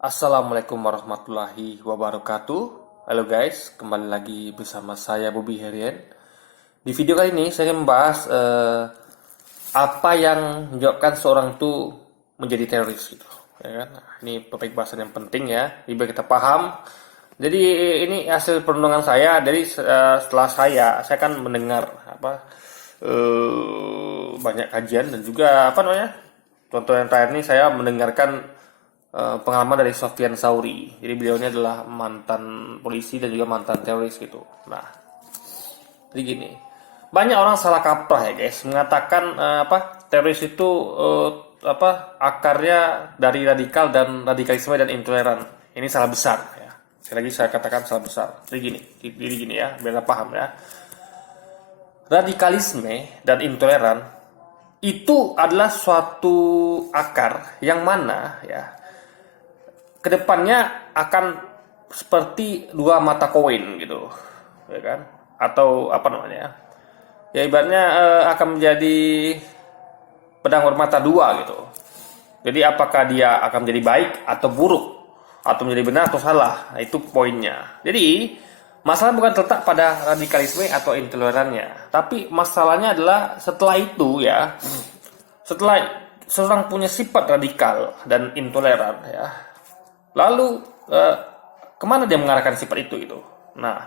Assalamualaikum warahmatullahi wabarakatuh. Halo guys, kembali lagi bersama saya Bobby Herian. Di video kali ini saya akan membahas apa yang menyebabkan seorang itu menjadi teroris gitu. Ya kan? Nah, ini topik bahasan yang penting ya, biar kita paham. Jadi ini hasil perenungan saya. Jadi setelah saya kan mendengar banyak kajian dan juga apa namanya. Contoh yang terakhir ini saya mendengarkan pengalaman dari Sofyan Sauri. Jadi beliau ini adalah mantan polisi dan juga mantan teroris gitu. Nah, jadi gini, banyak orang salah kaprah ya guys, mengatakan teroris itu akarnya dari radikal dan radikalisme dan intoleran. Ini salah besar ya. Sekali lagi saya katakan salah besar. Jadi gini ya, biar paham ya. Radikalisme dan intoleran itu adalah suatu akar yang mana ya kedepannya akan seperti dua mata koin gitu, ya kan? Atau apa namanya? Ya ibaratnya akan menjadi pedang bermata dua gitu. Jadi apakah dia akan menjadi baik atau buruk, atau menjadi benar atau salah? Nah, itu poinnya. Jadi masalah bukan terletak pada radikalisme atau intolerannya, tapi masalahnya adalah setelah itu ya, setelah seorang punya sifat radikal dan intoleran ya, lalu kemana dia mengarahkan sifat itu gitu. Nah,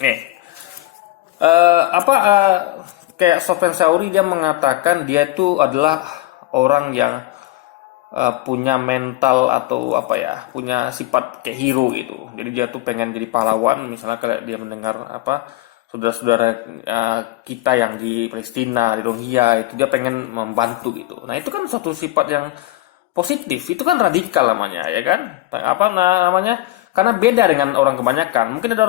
nih kayak Sofyan Sauri dia mengatakan dia itu adalah orang yang punya mental atau punya sifat kayak hero gitu. Jadi dia tuh pengen jadi pahlawan. Misalnya kalau dia mendengar saudara-saudara kita yang di Palestina, di Rohingya itu dia pengen membantu gitu. Nah itu kan suatu sifat yang positif, itu kan radikal namanya ya kan, namanya, karena beda dengan orang kebanyakan. Mungkin ada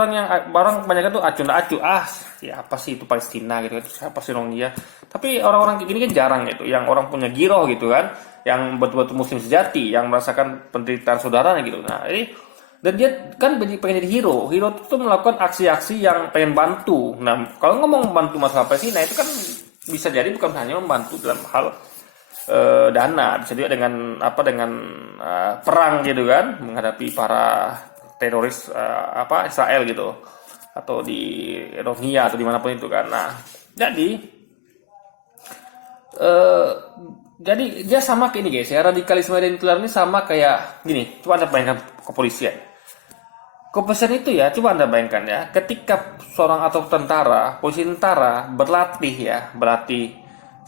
orang kebanyakan tuh acu ya apa sih itu Palestina gitu, itu apa sih Rohingya. Tapi orang-orang kayak gini kan jarang gitu, yang orang punya giroh gitu kan, yang betul-betul muslim sejati, yang merasakan penderitaan saudaranya gitu. Nah ini, dan dia kan pengen jadi hero itu melakukan aksi-aksi yang pengen bantu. Nah kalau ngomong membantu masalah Palestina itu kan bisa jadi bukan hanya membantu dalam hal dana, bisa juga dengan perang gitu kan, menghadapi para teroris Israel gitu, atau di Rohingya atau dimanapun itu kan. Nah eh, jadi dia sama kayak ini guys ya, radikalisme dan intoleran ini sama kayak gini. Coba anda bayangkan kepolisian itu ya, coba anda bayangkan ya, ketika seorang atau polisi tentara berlatih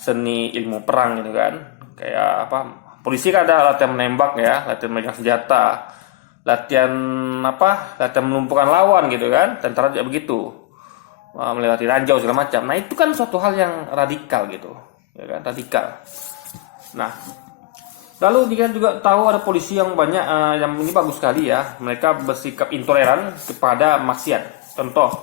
seni ilmu perang gitu kan, kayak polisi kan ada latihan menembak ya, latihan megang senjata, latihan melumpuhkan lawan gitu kan. Tentara juga begitu, melewati ranjau segala macam. Nah itu kan suatu hal yang radikal gitu ya kan, radikal. Nah lalu dia juga tahu ada polisi yang banyak yang ini bagus sekali ya, mereka bersikap intoleran kepada maksiat. Contoh,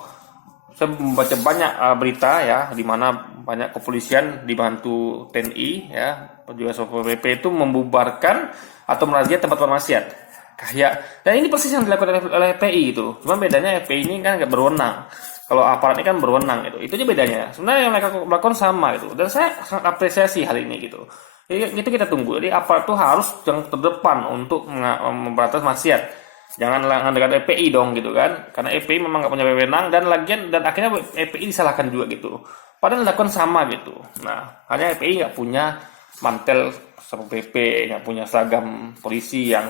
saya membaca banyak berita ya, di mana banyak kepolisian dibantu TNI ya, juga Satpol PP itu membubarkan atau merazia tempat bermaksiat. Kayak, dan ini persis yang dilakukan oleh FPI itu. Cuma bedanya FPI ini kan nggak berwenang. Kalau aparat ini kan berwenang gitu. Itu aja bedanya. Sebenarnya yang mereka lakukan sama gitu. Dan saya sangat apresiasi hal ini gitu. Jadi, itu kita tunggu. Jadi aparat itu harus yang terdepan untuk memberantas maksiat. Jangan dengan FPI dong gitu kan, karena FPI memang nggak punya wewenang, dan akhirnya FPI disalahkan juga gitu, padahal dilakukan sama gitu. Nah hanya FPI nggak punya mantel Satpol PP, nggak punya seragam polisi yang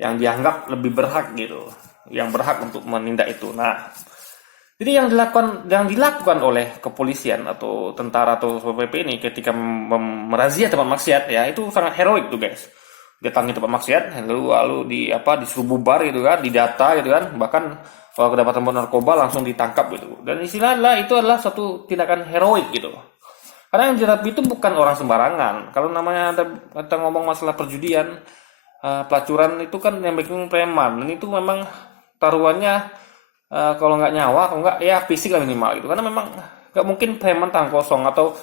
dianggap lebih berhak gitu, yang berhak untuk menindak itu. Nah jadi yang dilakukan oleh kepolisian atau tentara atau Satpol PP ini ketika merazia tempat maksiat ya, itu sangat heroik tuh guys. Datangi tempat maksiat, lalu disuruh bubar gitu kan, didata gitu kan, bahkan kalau kedapatan narkoba langsung ditangkap gitu. Dan istilahnya itu adalah suatu tindakan heroik gitu. Karena yang dirapi itu bukan orang sembarangan. Kalau namanya kita ngomong masalah perjudian, pelacuran itu kan yang bikin preman, dan itu memang taruhannya kalau nggak nyawa, kalau nggak ya fisik lah minimal gitu. Karena memang nggak mungkin preman tangan kosong, atau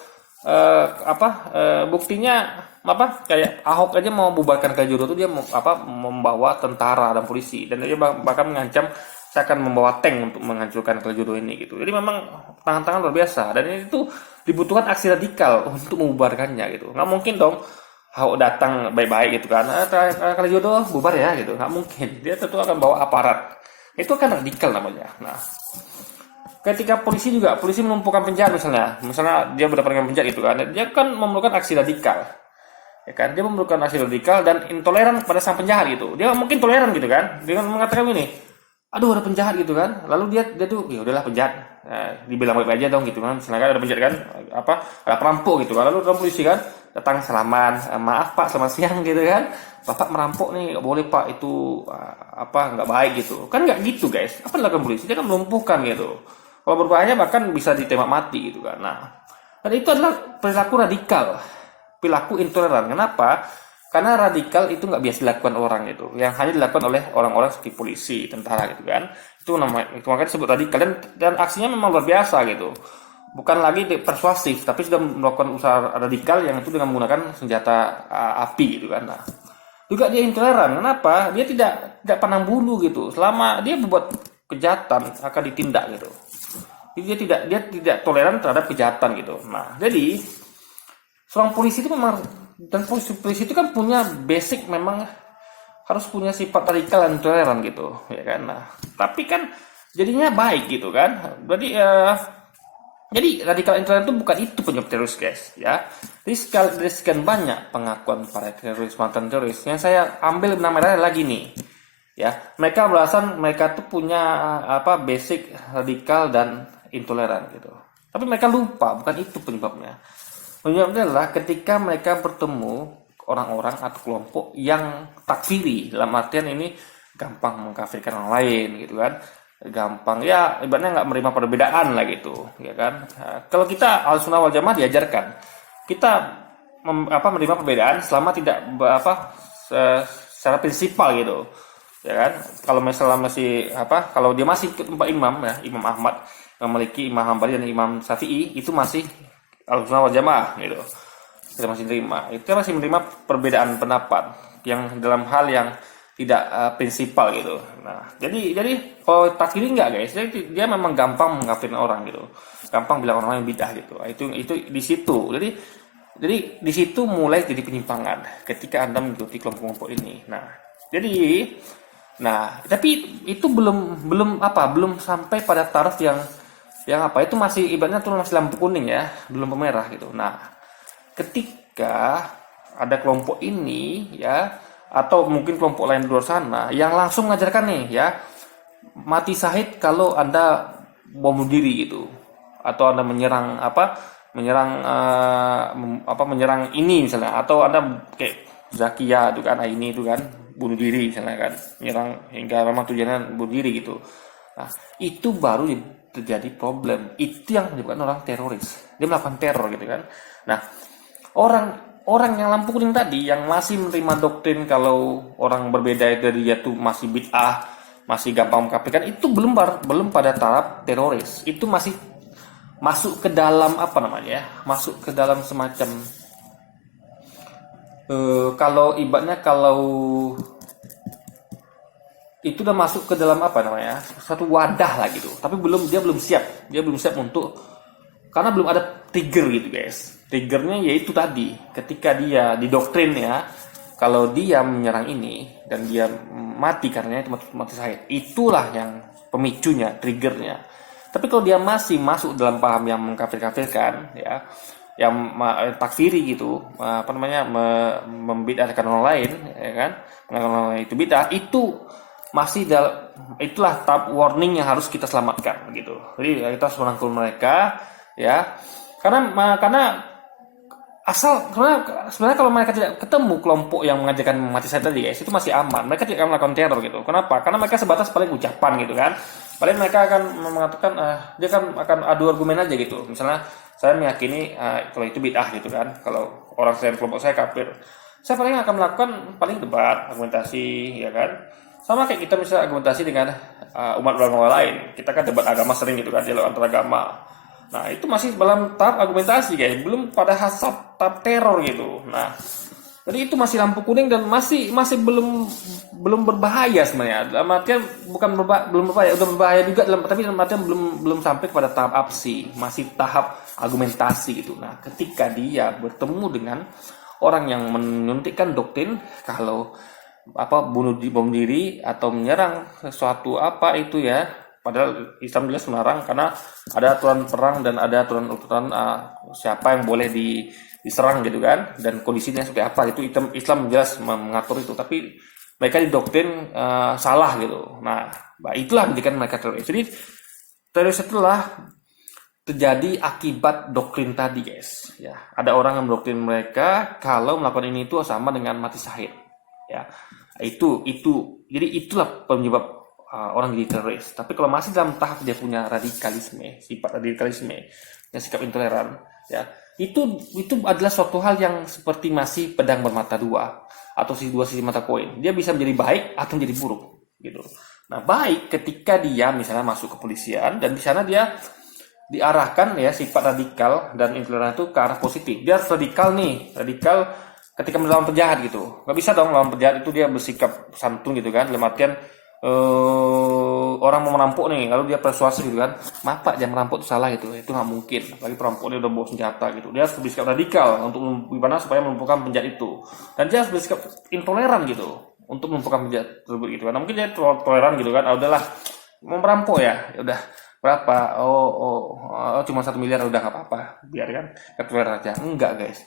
buktinya kayak Ahok aja mau bubarkan Kajuru tuh dia membawa tentara dan polisi, dan dia bahkan mengancam saya akan membawa tank untuk menghancurkan Kajuru ini gitu. Jadi memang tangan-tangan luar biasa, dan itu dibutuhkan aksi radikal untuk membubarkannya gitu. Nggak mungkin dong Ahok datang baik-baik gitu kan, kalau jodoh bubar ya gitu, nggak mungkin. Dia tentu akan bawa aparat. Itu kan radikal namanya. Nah, ketika polisi menumpukan penjahat misalnya dia mendapatkan penjahat itu kan, dia kan memerlukan aksi radikal, ya kan? Dia memerlukan aksi radikal dan intoleran pada sang penjahat gitu. Dia mungkin toleran gitu kan, dengan mengatakan ini, aduh ada penjahat gitu kan, lalu dia tuh ya udahlah penjahat, dibilang baik aja dong gitu kan, misalnya kan ada penjahat kan, ada perampok gitu kan, lalu ada polisi kan datang salaman, maaf pak selamat siang gitu kan, bapak merampok nih nggak boleh pak, itu nggak baik gitu kan, nggak gitu guys. Apa dilakukan polisi? Dia kan melumpuhkan gitu, kalau berbahaya bahkan bisa ditembak mati gitu kan. Nah, dan itu adalah perilaku radikal, perilaku intoleran. Kenapa? Karena radikal itu nggak biasa dilakukan orang itu, yang hanya dilakukan oleh orang-orang seperti polisi, tentara gitu kan. Itu makanya disebut radikal, dan aksinya memang luar biasa gitu. Bukan lagi persuasif, tapi sudah melakukan usaha radikal yang itu dengan menggunakan senjata api gitu kan. Nah, juga dia intoleran. Kenapa? Dia tidak pandang bulu gitu. Selama dia berbuat kejahatan akan ditindak gitu. Jadi dia tidak toleran terhadap kejahatan gitu. Nah, jadi seorang polisi itu memang, dan polisi itu kan punya basic, memang harus punya sifat radikal dan toleran gitu, ya kan. Nah, tapi kan jadinya baik gitu kan. Jadi radikal intoleran itu bukan itu penyebab teroris guys, ya. Dari sekian banyak pengakuan para teroris, mantan teroris, yang saya ambil benang merahnya lagi nih, ya. Mereka beralasan mereka tuh punya basic radikal dan intoleran gitu. Tapi mereka lupa bukan itu penyebabnya. Penyebabnya adalah ketika mereka bertemu orang-orang atau kelompok yang takfiri, dalam artian ini gampang mengkafirkan orang lain gitu kan, gampang ya ibaratnya nggak menerima perbedaan lah gitu, ya kan. Nah, kalau kita Ahlussunnah wal Jamaah diajarkan kita menerima perbedaan selama tidak secara prinsipal gitu, ya kan. Kalau misalnya kalau dia masih ke tempat imam ya, Imam Ahmad memiliki Imam Hambali dan Imam Syafi'i, itu masih Ahlussunnah wal Jamaah gitu, kita masih menerima perbedaan pendapat yang dalam hal yang tidak prinsipal gitu. Nah, jadi kalau takfiri enggak guys, dia memang gampang mengafirin orang gitu, gampang bilang orang yang bidah gitu. Itu di situ. Jadi di situ mulai jadi penyimpangan ketika Anda mengikuti kelompok-kelompok ini. Tapi itu belum sampai pada taraf yang itu masih ibaratnya tuh masih lampu kuning ya, belum pemerah gitu. Nah, ketika ada kelompok ini ya, atau mungkin kelompok lain di luar sana yang langsung mengajarkan nih ya, mati syahid kalau Anda bom bunuh diri gitu, atau Anda menyerang ini misalnya, atau Anda kayak Zakia itu kan, ini itu kan bunuh diri misalnya kan, menyerang hingga memang tujuannya bunuh diri gitu. Nah, itu baru terjadi problem. Itu yang menyebabkan orang teroris. Dia melakukan teror gitu kan. Nah, orang yang lampu kuning tadi, yang masih menerima doktrin kalau orang berbeda dari dia tuh masih bid'ah, masih gampang mengkafirkan, itu belum pada taraf teroris. Itu masih masuk ke dalam masuk ke dalam semacam kalau itu udah masuk ke dalam satu wadah lah gitu. Tapi dia belum siap untuk, karena belum ada trigger gitu guys. Triggernya yaitu tadi, ketika dia didoktrin ya, kalau dia menyerang ini dan dia mati karena itu mati syahid, itulah yang pemicunya, triggernya. Tapi kalau dia masih masuk dalam paham yang mengkafir-kafirkan ya, yang takfiri gitu, membid'ahkan orang lain, ya kan, mengatakan orang lain itu bid'ah, itu masih itulah tahap warning yang harus kita selamatkan gitu. Jadi kita harus merangkul mereka ya, karena sebenarnya kalau mereka tidak ketemu kelompok yang mengajarkan mati syahid tadi guys, itu masih aman, mereka tidak akan melakukan teror gitu. Kenapa? Karena mereka sebatas paling ucapan gitu kan, paling mereka akan mengatakan dia kan akan adu argumen aja gitu. Misalnya saya meyakini kalau itu bid'ah gitu kan, kalau orang saya kelompok saya kafir, saya paling akan melakukan debat, argumentasi ya kan. Sama kayak kita bisa argumentasi dengan umat beragama lain. Kita kan debat agama sering gitu kan, dialog antar agama. Nah, itu masih dalam tahap argumentasi guys, belum pada tahap teror gitu. Nah, jadi itu masih lampu kuning dan masih belum berbahaya sebenarnya. Dalam artian belum berbahaya, udah berbahaya juga tapi dalam artian belum sampai kepada tahap aksi, masih tahap argumentasi gitu. Nah, ketika dia bertemu dengan orang yang menyuntikkan doktrin kalau bom diri atau menyerang sesuatu apa itu ya, padahal Islam jelas melarang karena ada aturan perang dan ada aturan siapa yang boleh diserang gitu kan, dan kondisinya seperti apa itu Islam jelas mengatur itu, tapi mereka didoktrin salah gitu. Nah itulah menjadikan mereka teroris. Jadi teroris setelah terjadi akibat doktrin tadi guys ya, ada orang yang mendoktrin mereka kalau melakukan ini itu sama dengan mati syahid ya, itu jadi itulah penyebab orang jadi teroris. Tapi kalau masih dalam tahap dia punya sifat radikalisme, sikap intoleran ya, itu adalah suatu hal yang seperti masih pedang bermata dua atau dua sisi mata koin. Dia bisa menjadi baik atau menjadi buruk gitu. Nah baik ketika dia misalnya masuk kepolisian dan di sana dia diarahkan ya sifat radikal dan intoleran itu ke arah positif. Dia harus radikal ketika melawan penjahat gitu. Gak bisa dong lawan penjahat itu dia bersikap santun gitu kan, dalam artian orang mau merampok nih lalu dia persuasif gitu kan, maaf pak jangan merampok itu salah gitu, itu nggak mungkin, apalagi perampok dia udah bawa senjata gitu. Dia harus bersikap radikal untuk gimana supaya melumpuhkan penjahat itu, dan dia harus bersikap intoleran gitu untuk melumpuhkan penjahat tersebut gitu kan. Mungkin dia toleran gitu kan, udahlah mau merampok ya udah berapa, cuma 1 miliar udah nggak apa-apa, biarkan toleran aja. Enggak guys,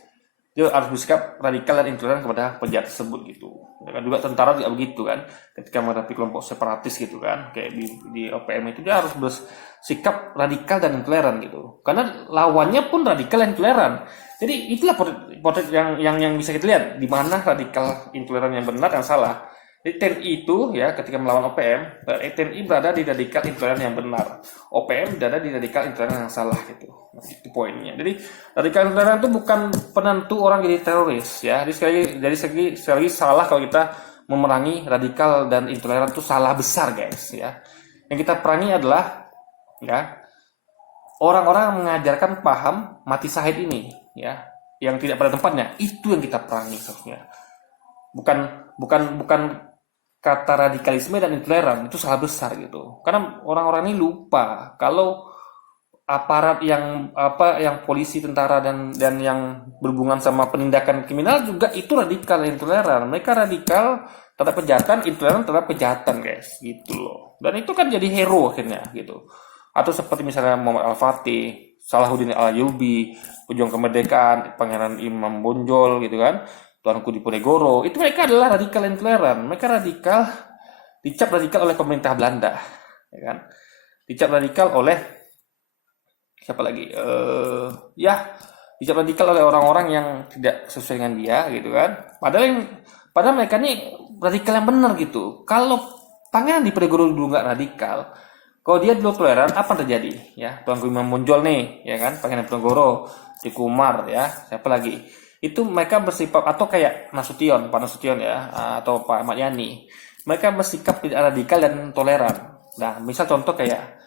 dia harus bersikap radikal dan intoleran kepada penjahat tersebut gitu. Dan juga tentara juga begitu kan, ketika menghadapi kelompok separatis gitu kan, kayak di OPM itu dia harus bersikap radikal dan intoleran gitu, karena lawannya pun radikal dan intoleran. Jadi itulah potret yang bisa kita lihat di mana radikal intoleran yang benar dan salah. Jadi TNI itu ya ketika melawan OPM, TNI berada di radikal intoleran yang benar, OPM berada di radikal intoleran yang salah gitu. Nah, itu poinnya. Jadi radikal intoleran itu bukan penentu orang jadi teroris ya. Jadi sekali lagi salah kalau kita memerangi radikal dan intoleran, itu salah besar guys ya. Yang kita perangi adalah ya orang-orang yang mengajarkan paham mati syahid ini ya, yang tidak pada tempatnya, itu yang kita perangi seharusnya. Bukan kata radikalisme dan intoleran, itu salah besar gitu. Karena orang-orang ini lupa kalau aparat yang polisi, tentara dan yang berhubungan sama penindakan kriminal juga itu radikal dan intoleran. Mereka radikal terhadap kejahatan, intoleran terhadap kejahatan guys, gitu loh. Dan itu kan jadi hero akhirnya gitu. Atau seperti misalnya Muhammad Al-Fatih, Salahuddin Al-Ayyubi, pejuang kemerdekaan, Pangeran Imam Bonjol gitu kan, Tuanku Diponegoro, itu mereka adalah radikal intoleran. Mereka dicap radikal oleh pemerintah Belanda, ya kan? Dicap radikal oleh siapa lagi? Dicap radikal oleh orang-orang yang tidak sesuai dengan dia, gitu kan? Padahal mereka ini radikal yang benar gitu. Kalau Pangeran Diponegoro dulu nggak radikal, kalau dia dulu toleran, apa yang terjadi? Ya, Tuanku Imam Bonjol nih, ya kan? Pangeran Diponegoro, Teuku Umar, ya, siapa lagi? Itu mereka bersifat, atau kayak Pak Nasution ya, atau Pak Ahmad Yani, mereka bersikap tidak radikal dan toleran. Nah misal contoh kayak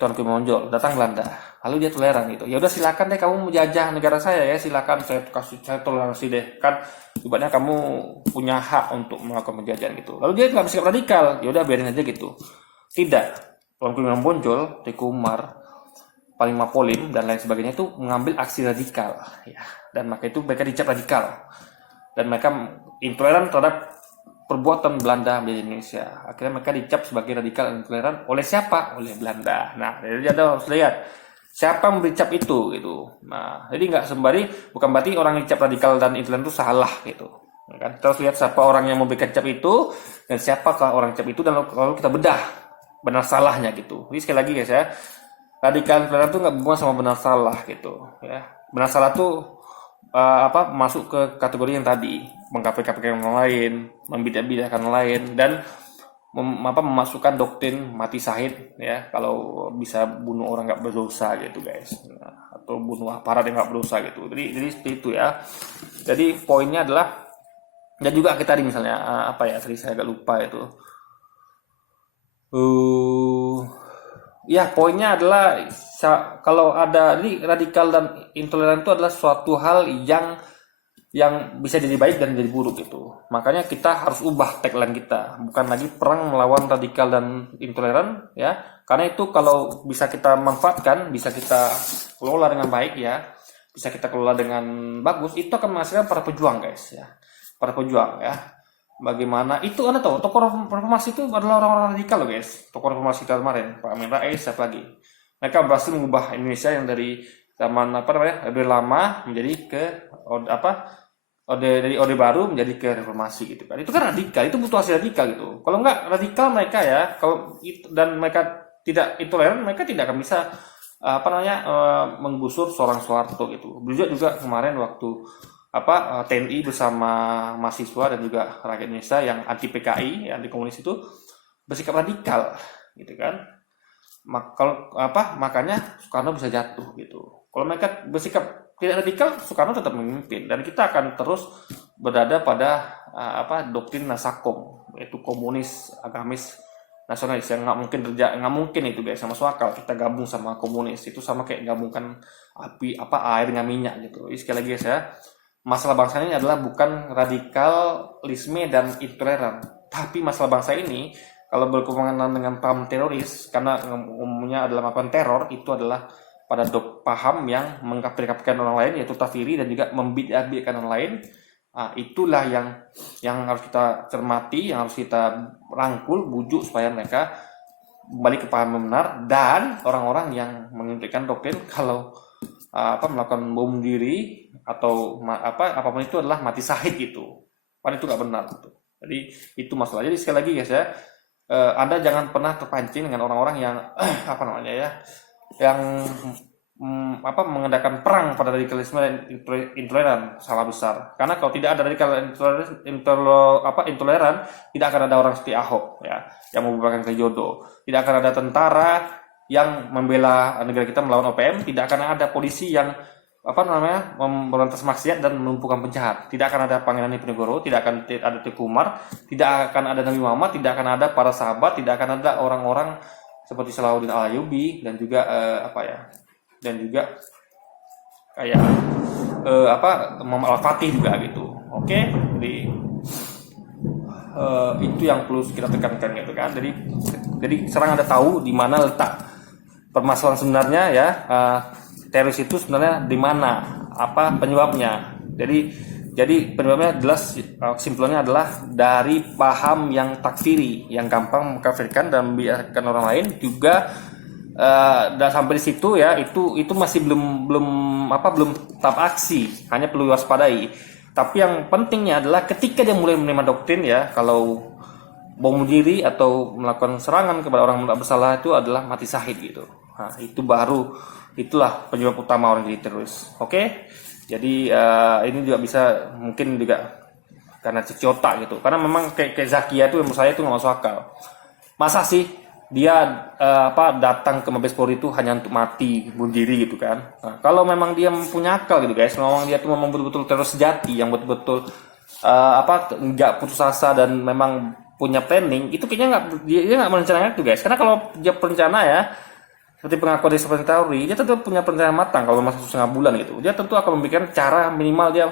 Tuanku Imam Bonjol datang Belanda, lalu dia toleran gitu, ya udah silakan deh kamu menjajah negara saya ya, silakan saya toleransi deh kan, ibaratnya kamu punya hak untuk melakukan penjajahan gitu. Lalu dia nggak bersikap radikal, ya udah biarin aja gitu. Tidak, Tuanku Imam Bonjol, Teuku Umar, Panglima Polim dan lain sebagainya itu mengambil aksi radikal ya, dan maka itu mereka dicap radikal dan mereka intoleran terhadap perbuatan Belanda di Indonesia. Akhirnya mereka dicap sebagai radikal dan intoleran oleh siapa? Oleh Belanda. Nah, jadi Anda harus lihat siapa yang dicap itu gitu. Nah, jadi nggak sembari, bukan berarti orang yang dicap radikal dan intoleran itu salah gitu. Ya kan? Kita harus lihat siapa orang yang memberikan cap itu dan siapakah orang cap itu, dan lalu kita bedah benar salahnya gitu. Jadi sekali lagi guys ya, radikal intoleran itu nggak berhubungan sama benar salah gitu ya. Benar salah tuh masuk ke kategori yang tadi, mengkafir-kafirkan yang lain, membidah-bidahkan yang lain, dan memasukkan doktrin mati syahid ya, kalau bisa bunuh orang nggak berdosa gitu guys, nah, atau bunuh aparat yang nggak berdosa gitu. Jadi seperti itu ya. Jadi poinnya adalah, dan juga kita tadi misalnya tadi saya agak lupa itu. Ya, poinnya adalah kalau ada radikal dan intoleran itu adalah suatu hal yang bisa jadi baik dan jadi buruk gitu. Makanya kita harus ubah tagline kita, bukan lagi perang melawan radikal dan intoleran ya. Karena itu kalau bisa kita manfaatkan, bisa kita kelola dengan baik ya. bisa kita kelola dengan bagus, itu akan menghasilkan para pejuang guys ya, para pejuang ya. Bagaimana itu Anda tahu tokoh reformasi itu adalah orang-orang radikal loh guys. Tokoh reformasi kemarin Pak Amin Rais, siapa lagi, mereka berhasil mengubah Indonesia yang dari zaman lebih lama menjadi ke orde baru menjadi ke reformasi gitu kan. Itu kan radikal, itu butuh hasil radikal gitu. Kalau nggak radikal mereka ya, kalau dan mereka tidak intoleran, mereka tidak akan bisa menggusur seorang Soeharto gitu. Beliau juga kemarin waktu TNI bersama mahasiswa dan juga rakyat Indonesia yang anti PKI, anti komunis itu bersikap radikal gitu kan. Makanya Soekarno bisa jatuh gitu. Kalau mereka bersikap tidak radikal, Soekarno tetap memimpin, dan kita akan terus berada pada doktrin Nasakom, yaitu komunis, agamis, nasionalis yang nggak mungkin itu guys, sama masuk akal kita gabung sama komunis. Itu sama kayak gabungkan air dengan minyak gitu. Jadi sekali lagi guys ya, masalah bangsa ini adalah bukan radikalisme dan intoleran, tapi masalah bangsa ini kalau berhubungan dengan paham teroris, karena umumnya adalah melakukan teror, itu adalah pada paham yang mengkafir-kafirkan orang lain, yaitu takfiri, dan juga membid'ah-bid'ahkan orang lain. Itulah yang harus kita cermati, yang harus kita rangkul, bujuk supaya mereka kembali ke paham yang benar. Dan orang-orang yang menginginkan doktrin kalau melakukan bom diri atau apapun itu adalah mati syahid gitu, padahal itu nggak benar gitu. Jadi itu masalah. Jadi sekali lagi guys ya, Anda jangan pernah terpancing dengan orang-orang yang yang mengadakan perang pada radikalisme dan intoleran. Salah besar, karena kalau tidak ada radikal intoleran, tidak akan ada orang seperti Ahok ya, yang membubarkan Jodo. Tidak akan ada tentara yang membela negara kita melawan OPM. Tidak akan ada polisi yang memberantas maksiat dan melumpuhkan penjahat. Tidak akan ada Pangeran Diponegoro, tidak akan ada Teuku Umar, tidak akan ada Nabi Muhammad, tidak akan ada para sahabat, tidak akan ada orang-orang seperti Salahuddin Al-Ayyubi, dan juga dan juga kayak Muhammad Al-Fatih juga gitu. Oke, jadi itu yang perlu kita tekankan gitu kan. Jadi sekarang Anda tahu di mana letak permasalahan sebenarnya ya. Teroris itu sebenarnya di mana, apa penyebabnya. Jadi penyebabnya jelas, kesimpulannya adalah dari paham yang takfiri, yang gampang mengkafirkan dan membiarkan orang lain juga. Dan sampai di situ ya, itu masih belum tahap aksi, hanya perlu waspadai. Tapi yang pentingnya adalah ketika dia mulai menerima doktrin ya, kalau bom diri atau melakukan serangan kepada orang tidak bersalah itu adalah mati syahid gitu. Nah, itulah penyebab utama orang jadi teroris. Oke? Jadi ini juga bisa mungkin juga karena cuci otak gitu. Karena memang kayak Zakia itu menurut saya itu nggak masuk akal. Masa sih dia datang ke Mabes Polri itu hanya untuk mati, bunuh diri gitu kan? Nah, kalau memang dia punya akal gitu guys, memang dia tuh memang betul-betul teroris sejati yang betul-betul nggak putus asa dan memang punya planning, itu kayaknya dia nggak merencanakan itu guys. Karena kalau dia perencana ya, seperti pengakuan dari Seperti Tauri, dia tentu punya perencanaan matang. Kalau masa 1,5 bulan gitu, dia tentu akan memberikan cara minimal dia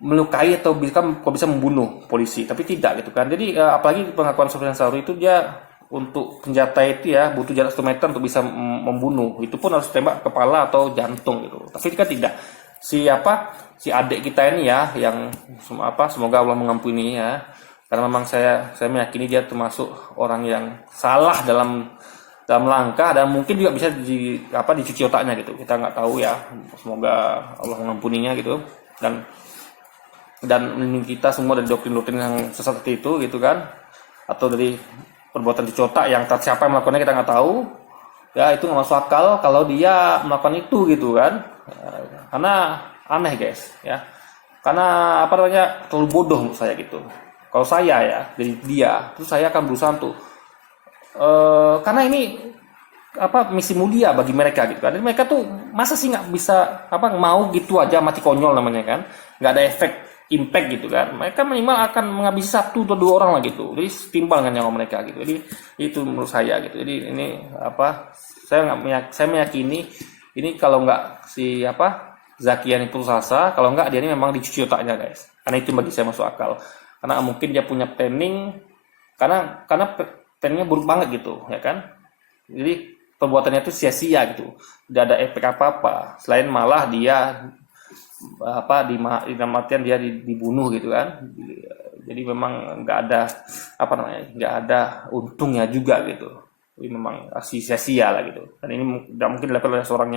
melukai atau bisa membunuh polisi, tapi tidak gitu kan. Jadi apalagi pengakuan Seperti Tauri itu, dia untuk senjata itu ya butuh jarak 1 meter untuk bisa membunuh. Itu pun harus tembak kepala atau jantung gitu. Tapi kan tidak. Si adik kita ini ya, yang semoga Allah mengampuni ya. Karena memang saya meyakini dia termasuk orang yang salah dalam langkah, dan mungkin juga bisa dicuci otaknya gitu. Kita nggak tahu ya, semoga Allah mengampuninya gitu, dan melindungi kita semua dari doktrin-doktrin yang sesat seperti itu gitu kan, atau dari perbuatan cuci otak yang siapa yang melakukannya kita nggak tahu ya. Itu nggak masuk akal kalau dia melakukan itu gitu kan, karena aneh guys ya, karena terlalu bodoh menurut saya gitu. Kalau saya ya dari dia, terus saya akan berusaha untuk karena ini misi mulia bagi mereka gitu kan. Jadi mereka tuh masa sih nggak bisa mau gitu aja mati konyol namanya kan, nggak ada efek impact gitu kan. Mereka minimal akan menghabisi 1 atau 2 orang lah gitu, jadi setimbal dengan nyawa mereka gitu. Jadi itu menurut saya gitu. Jadi ini saya meyakini ini kalau nggak si Zakian itu putus kalau nggak dia ini memang dicuci otaknya guys. Karena itu bagi saya masuk akal, karena mungkin dia punya planning, karena planningnya buruk banget gitu ya kan. Jadi perbuatannya itu sia-sia gitu, tidak ada efek apa-apa selain malah dia dalam artian dia dibunuh gitu kan. Jadi memang nggak ada nggak ada untungnya juga gitu. Jadi memang sia-sia lah gitu. Dan ini tidak mungkin dilakukan oleh seorang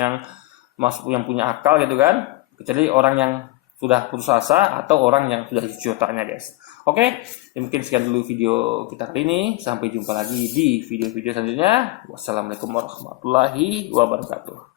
yang punya akal gitu kan, kecuali orang yang sudah putus asa atau orang yang sudah dicuci otaknya, guys. Oke, mungkin sekian dulu video kita kali ini. Sampai jumpa lagi di video-video selanjutnya. Wassalamualaikum warahmatullahi wabarakatuh.